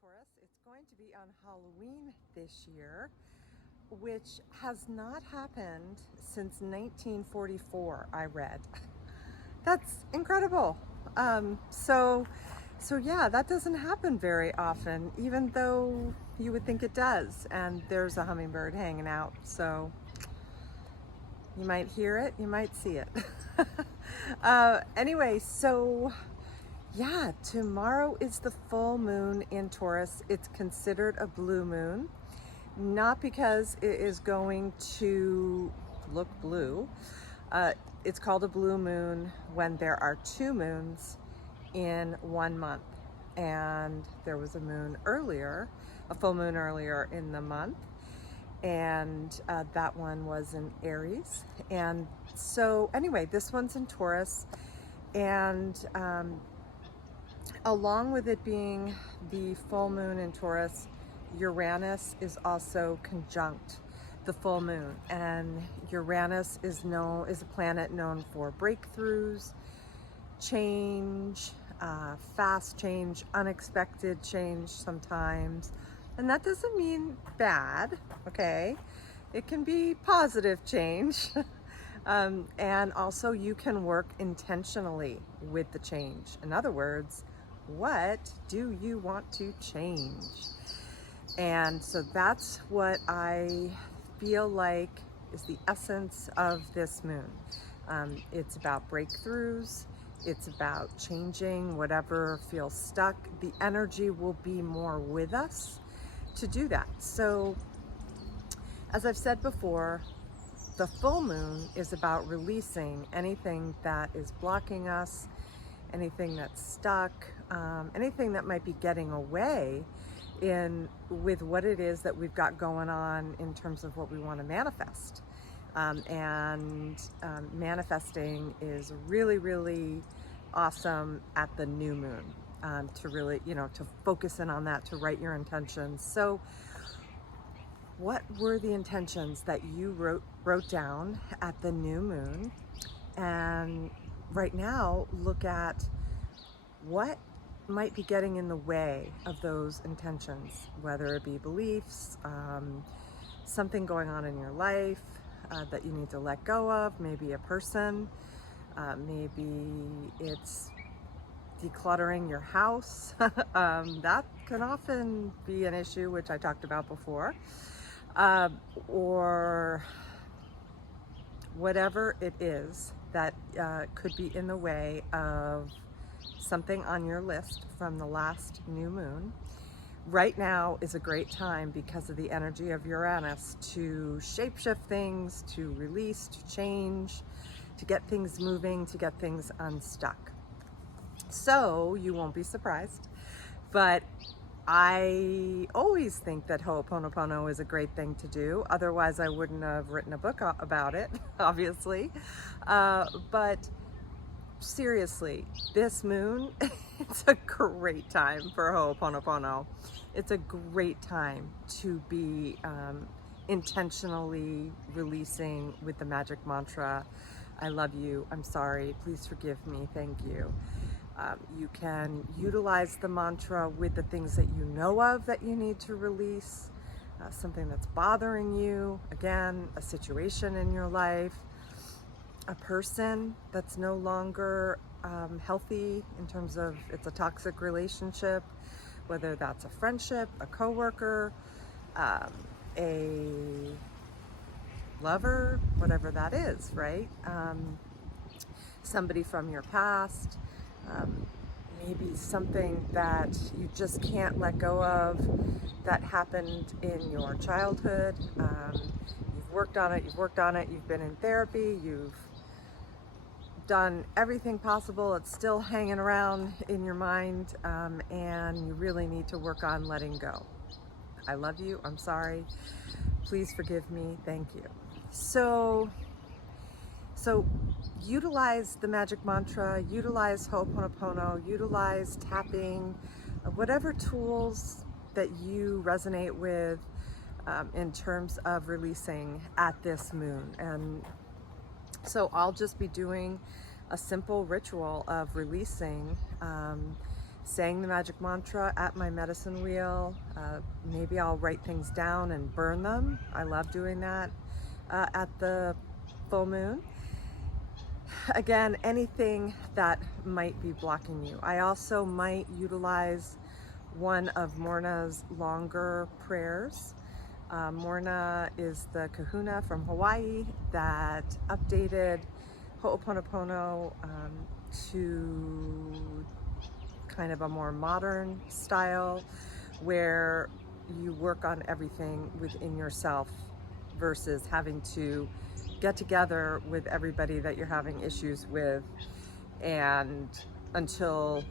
Taurus. It's going to be on Halloween this year, which has not happened since 1944, I read. That's incredible. So yeah, that doesn't happen very often, even though you would think it does. And there's a hummingbird hanging out, so you might hear it, you might see it. Anyway, so yeah, tomorrow is the full moon in Taurus. It's considered a blue moon, not because it is going to look blue. It's called a blue moon when there are two moons in 1 month. And there was a moon earlier, a full moon earlier in the month. And that one was in Aries. And so anyway, this one's in Taurus. And along with it being the full moon in Taurus, Uranus is also conjunct the full moon. And Uranus is a planet known for breakthroughs, change, fast change, unexpected change sometimes. And that doesn't mean bad, okay? It can be positive change. And also you can work intentionally with the change. In other words, what do you want to change? And so that's what I feel like is the essence of this moon. It's about breakthroughs. It's about changing whatever feels stuck. The energy will be more with us to do that. So as I've said before, the full moon is about releasing anything that is blocking us, anything that's stuck, anything that might be getting away with what it is that we've got going on in terms of what we want to manifest. Manifesting is really, really awesome at the new moon, to really, to focus in on that, to write your intentions. So what were the intentions that you wrote down at the new moon? And right now, look at what might be getting in the way of those intentions, whether it be beliefs, something going on in your life that you need to let go of, maybe a person, maybe it's decluttering your house. That can often be an issue, which I talked about before, or whatever it is that could be in the way of something on your list from the last new moon. Right now is a great time because of the energy of Uranus to shapeshift things, to release, to change, to get things moving, to get things unstuck. So you won't be surprised, but I always think that Ho'oponopono is a great thing to do. Otherwise, I wouldn't have written a book about it, obviously. But seriously, this moon, it's a great time for Ho'oponopono. It's a great time to be intentionally releasing with the magic mantra, I love you, I'm sorry, please forgive me, thank you. You can utilize the mantra with the things that you know of that you need to release, something that's bothering you, again, a situation in your life, a person that's no longer healthy in terms of it's a toxic relationship, whether that's a friendship, a coworker, a lover, whatever that is, right? Somebody from your past, maybe something that you just can't let go of that happened in your childhood. You've worked on it, you've been in therapy, you've done everything possible, it's still hanging around in your mind, and you really need to work on letting go. I love you, I'm sorry, please forgive me, thank you. So utilize the magic mantra, utilize Ho'oponopono, utilize tapping, whatever tools that you resonate with in terms of releasing at this moon. And so I'll just be doing a simple ritual of releasing saying the magic mantra at my medicine wheel. Maybe I'll write things down and burn them. I love doing that at the full moon. Again, anything that might be blocking you. I also might utilize one of Morna's longer prayers. Morna is the kahuna from Hawaii that updated Ho'oponopono to kind of a more modern style where you work on everything within yourself versus having to get together with everybody that you're having issues with, and until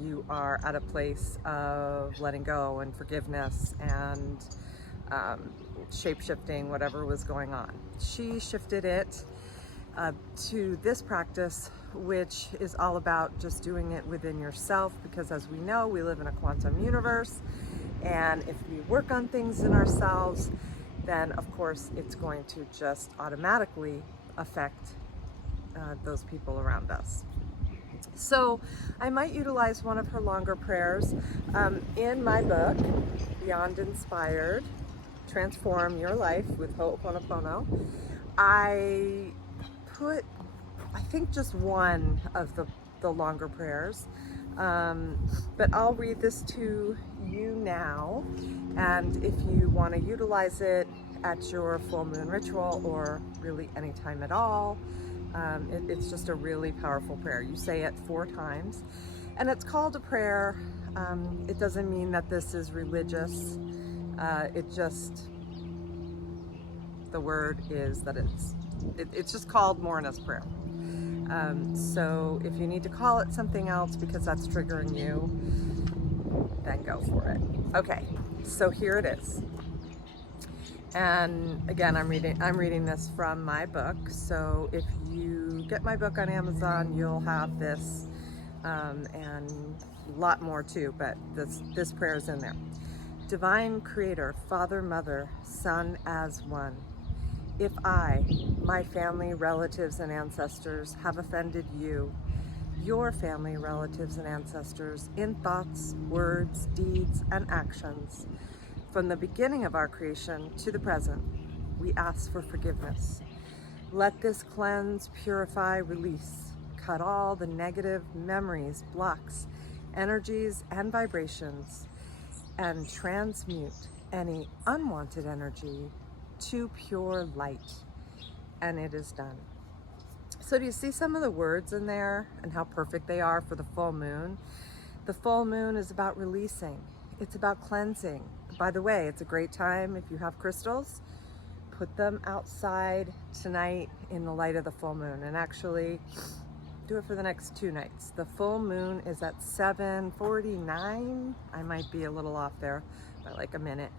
you are at a place of letting go and forgiveness and shape-shifting whatever was going on. She shifted it to this practice, which is all about just doing it within yourself, because as we know, we live in a quantum universe, and if we work on things in ourselves, then of course it's going to just automatically affect those people around us. So I might utilize one of her longer prayers. In my book, Beyond Inspired, Transform Your Life with Ho'oponopono, I put, I think, just one of the longer prayers. But I'll read this to you now, and if you want to utilize it at your full moon ritual or really any time at all, it's just a really powerful prayer. You say it 4 times, and it's called a prayer. It doesn't mean that this is religious. It just, the word is that it's just called Morna's prayer. So if you need to call it something else because that's triggering you, then go for it. Okay, so here it is. And again, I'm reading this from my book. So if you get my book on Amazon, you'll have this and a lot more too, but this prayer is in there. Divine Creator, Father, Mother, Son as one. If I, my family, relatives, and ancestors have offended you, your family, relatives, and ancestors in thoughts, words, deeds, and actions, from the beginning of our creation to the present, we ask for forgiveness. Let this cleanse, purify, release, cut all the negative memories, blocks, energies, and vibrations, and transmute any unwanted energy to pure light. And it is done. So do you see some of the words in there and how perfect they are for the full moon? The full moon is about releasing. It's about cleansing. By the way, it's a great time if you have crystals, put them outside tonight in the light of the full moon, and actually do it for the next 2 nights. The full moon is at 7:49. I might be a little off there by like a minute,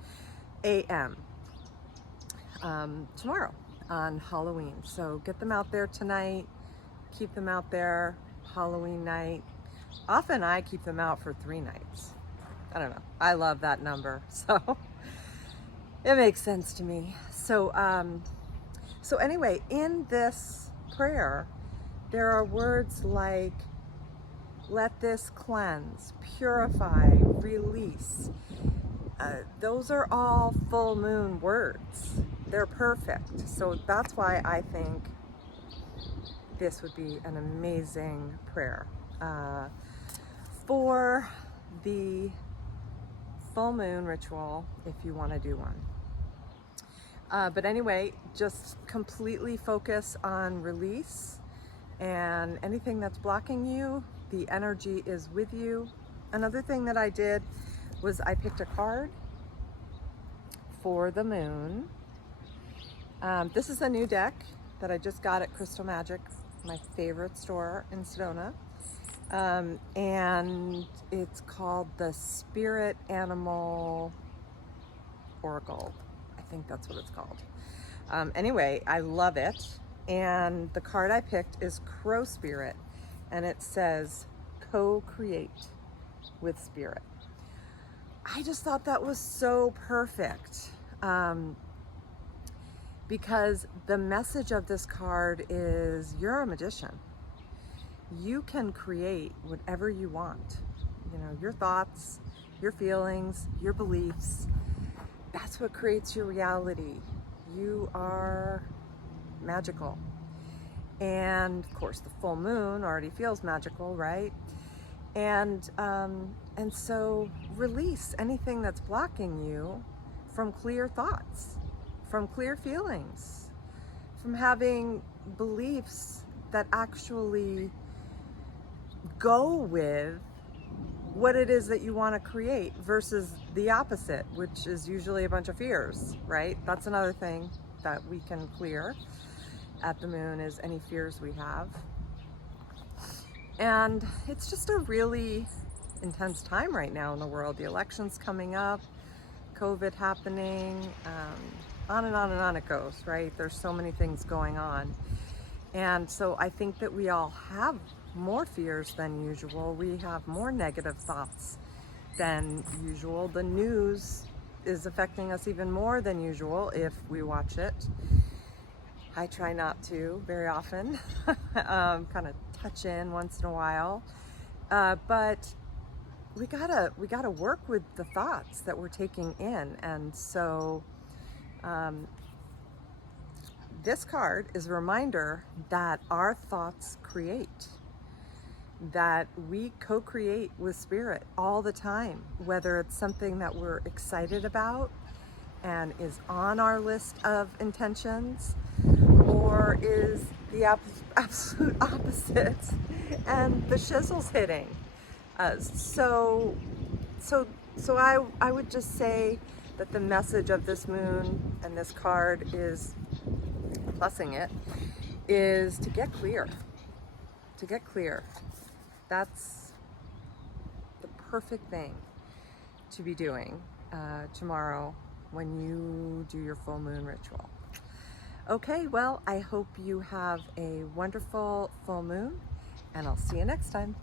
a.m. Tomorrow on Halloween. So get them out there tonight, keep them out there Halloween night. Often I keep them out for 3 nights. I don't know, I love that number, so it makes sense to me. So anyway, in this prayer there are words like let this cleanse, purify, release. Those are all full moon words. They're perfect. So that's why I think this would be an amazing prayer for the full moon ritual if you want to do one. But anyway, just completely focus on release, and anything that's blocking you, the energy is with you. Another thing that I did was I picked a card for the moon. This is a new deck that I just got at Crystal Magic, my favorite store in Dona. And it's called the Spirit Animal Oracle. I think that's what it's called. Anyway, I love it. And the card I picked is Crow Spirit, and it says co-create with spirit. I just thought that was so perfect, because the message of this card is you're a magician. You can create whatever you want. You know, your thoughts, your feelings, your beliefs, that's what creates your reality. You are magical. And of course, the full moon already feels magical, right? And so release anything that's blocking you from clear thoughts, from clear feelings, from having beliefs that actually go with what it is that you want to create versus the opposite, which is usually a bunch of fears, right? That's another thing that we can clear at the moon, is any fears we have. And it's just a really intense time right now in the world. The election's coming up, COVID happening, on and on and on it goes, right? There's so many things going on. And so I think that we all have more fears than usual. We have more negative thoughts than usual. The news is affecting us even more than usual if we watch it. I try not to very often, kind of touch in once in a while, but we gotta work with the thoughts that we're taking in. And so this card is a reminder that our thoughts create, that we co-create with spirit all the time, whether it's something that we're excited about and is on our list of intentions, or is the absolute opposite and the shizzle's hitting. So I would just say that the message of this moon and this card is, plussing it, is to get clear. To get clear. That's the perfect thing to be doing tomorrow when you do your full moon ritual. Okay, well, I hope you have a wonderful full moon, and I'll see you next time.